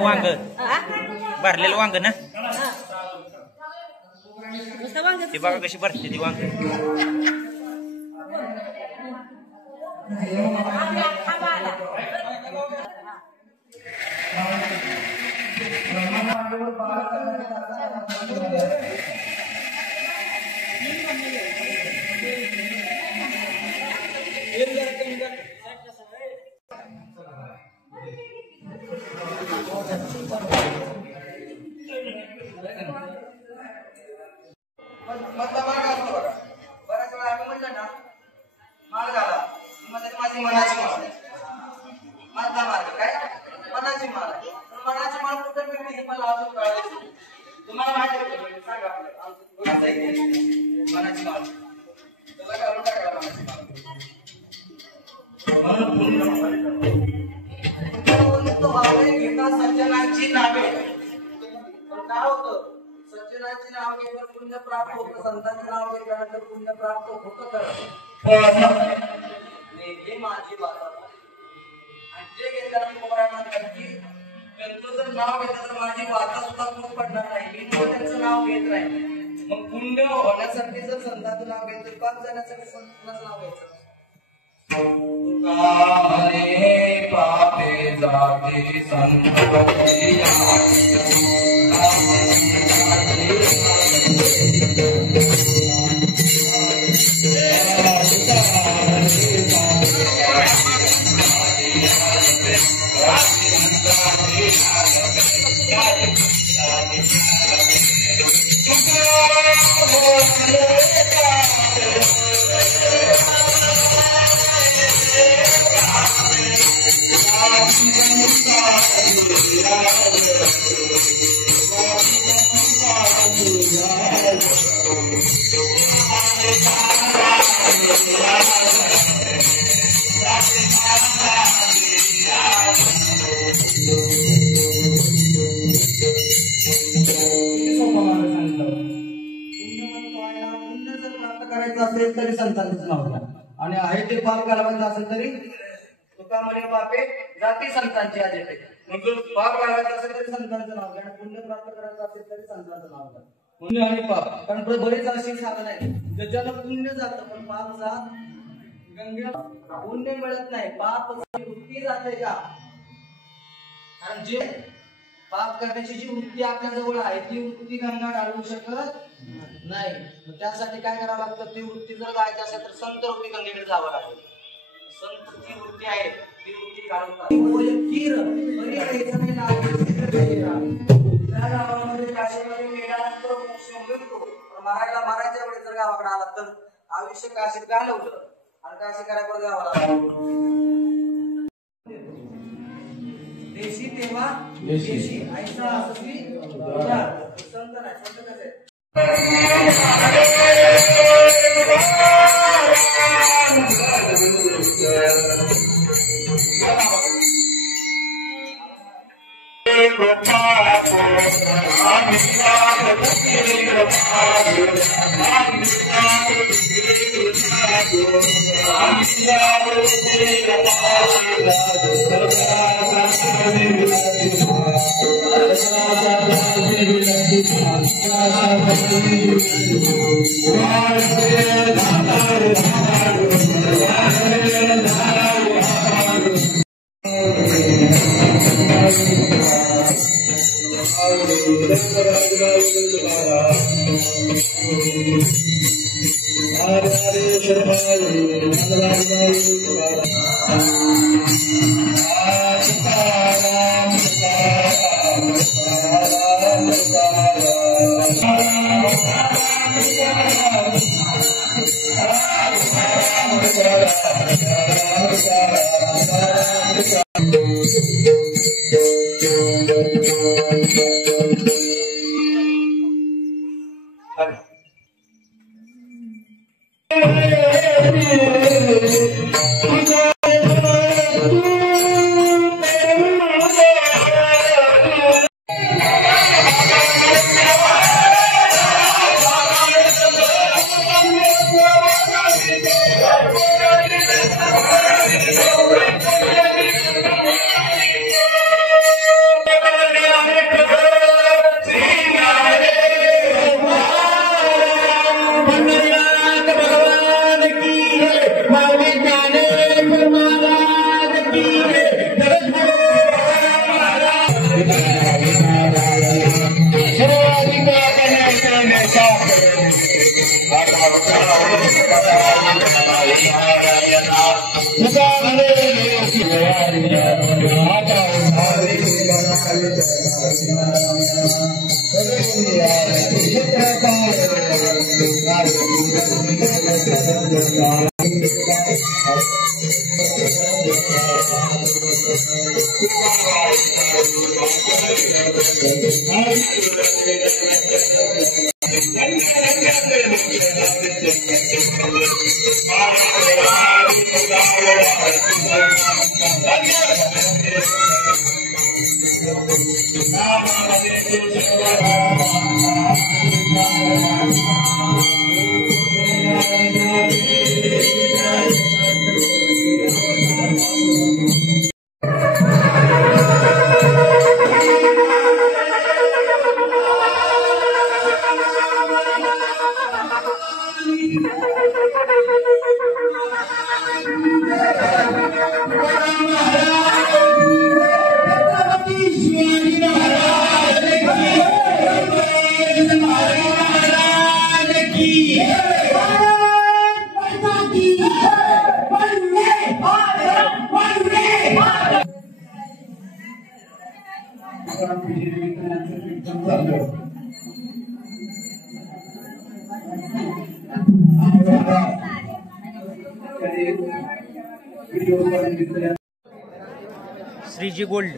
वांग भरलेलं वांग ना ती बघा कशी भरते ती वांग सज्जनांची नावे काय होतं सज्जनांची नाव घेतल्यावर पुण्य प्राप्त होतं संतांची नाव घेतल्यानंतर पुण्य प्राप्त होतं हे माझी बात आणि जे घेतल्यानंतर म्हणतात की त्यांचं जर नाव घेतलं तर माझी वाचा सुद्धा खूप पडणार नाही मी त्यांचं नाव घेत नाही मग पुण्य होण्यासाठी जर संतांचं नाव घेतलं पाप जाण्यासाठी संतांचं नाव घ्यायचं कामने पापे जाते संतती तरी संतांचं नाव घ्या आणि आहे ते पाप घालवायचं असेल तरी तुका म्हणे पापे जाती संतांची आज येते मग जर पाप घालवायचं असेल तरी संतांचं नाव घ्या पुण्य प्राप्त करायचं असेल तरी संतांचं नाव घ्या पुण्य आणि पाप कारण बरेच अशी साधन आहे ज्याच्यानं पुण्य जातं पण पाप जात गंगा पुण्य मिळत नाही पाप वृत्ती जाते का कारण जे पाप करण्याची जी वृत्ती आपल्या जवळ आहे ती वृत्ती गंगा घालवू शकत नाही त्यासाठी काय करावं लागतं ती वृत्ती जर जायची असेल तर संत रूपी गंगेकडे जावं लागेल संत जी वृत्ती आहे ती वृत्ती घालवतात त्या गावामध्ये काशीमध्ये मेल्यानंतर मोक्ष मिळतो मारायला मारायच्या वेळेस जर गावाकडे आला तर आयुष्य काशीत घालवलं आणि काशी करायला गावाला देशी तेव्हा देशी ऐसा असली संत नाही संत कसे Hare श्रीजी गोल्ड